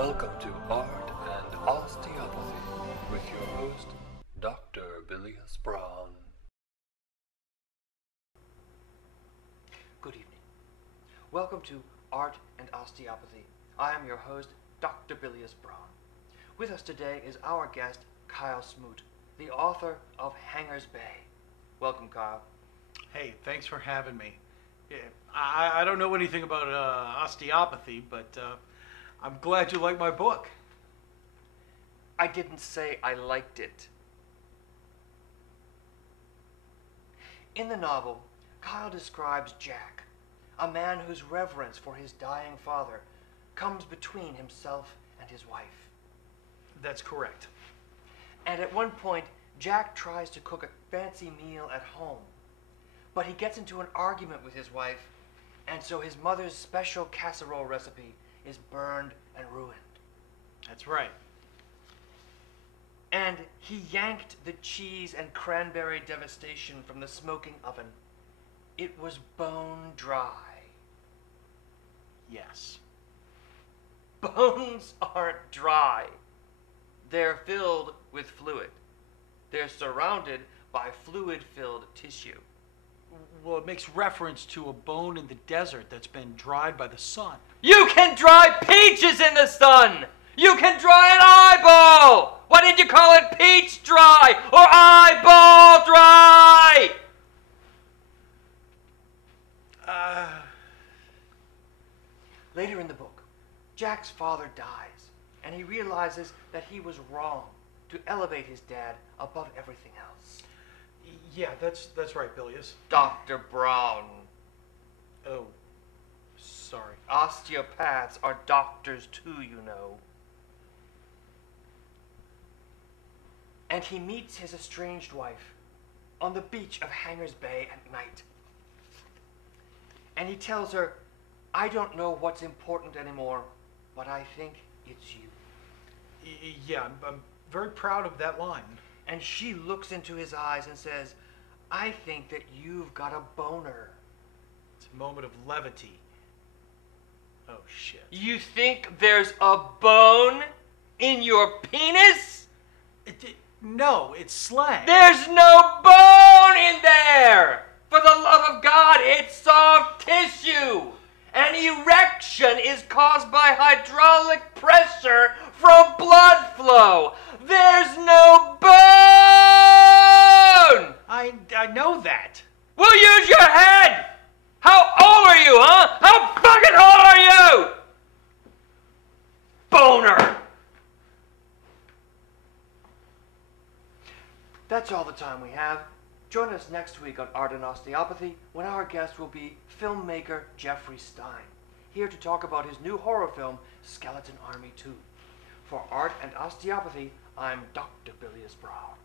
Welcome to Art and Osteopathy with your host, Dr. Bilius Brown. Good evening. Welcome to Art and Osteopathy. I am your host, Dr. Bilius Brown. With us today is our guest, Kyle Smoot, the author of Hangers Bay. Welcome, Kyle. Hey, thanks for having me. Yeah, I don't know anything about osteopathy, but I'm glad you like my book. I didn't say I liked it. In the novel, Kyle describes Jack, a man whose reverence for his dying father comes between himself and his wife. That's correct. And at one point, Jack tries to cook a fancy meal at home, but he gets into an argument with his wife, and so his mother's special casserole recipe is burned and ruined. That's right. And he yanked the cheese and cranberry devastation from the smoking oven. It was bone dry. Yes. Bones aren't dry. They're filled with fluid. They're surrounded by fluid-filled tissue. Well, it makes reference to a bone in the desert that's been dried by the sun. You can dry peaches in the sun! You can dry an eyeball! Why did you call it peach dry or eyeball dry? Later in the book, Jack's father dies, and he realizes that he was wrong to elevate his dad above everything else. Yeah, that's right, Bilius. Dr. Brown. Oh, sorry. Osteopaths are doctors too, you know. And he meets his estranged wife on the beach of Hangers Bay at night. And he tells her, I don't know what's important anymore, but I think it's you. Yeah, I'm very proud of that line. And she looks into his eyes and says, I think that you've got a boner. It's a moment of levity. Oh, shit. You think there's a bone in your penis? No, it's slang. There's no bone in there! For the love of God, it's soft tissue! An erection is caused by hydraulic pressure from blood flow. There's no bone! I know that. Well, use your head! How old are you, huh? How fucking old are you? Boner! That's all the time we have. Join us next week on Art and Osteopathy when our guest will be filmmaker Jeffrey Stein, here to talk about his new horror film, Skeleton Army 2. For Art and Osteopathy, I'm Dr. Bilius Brown.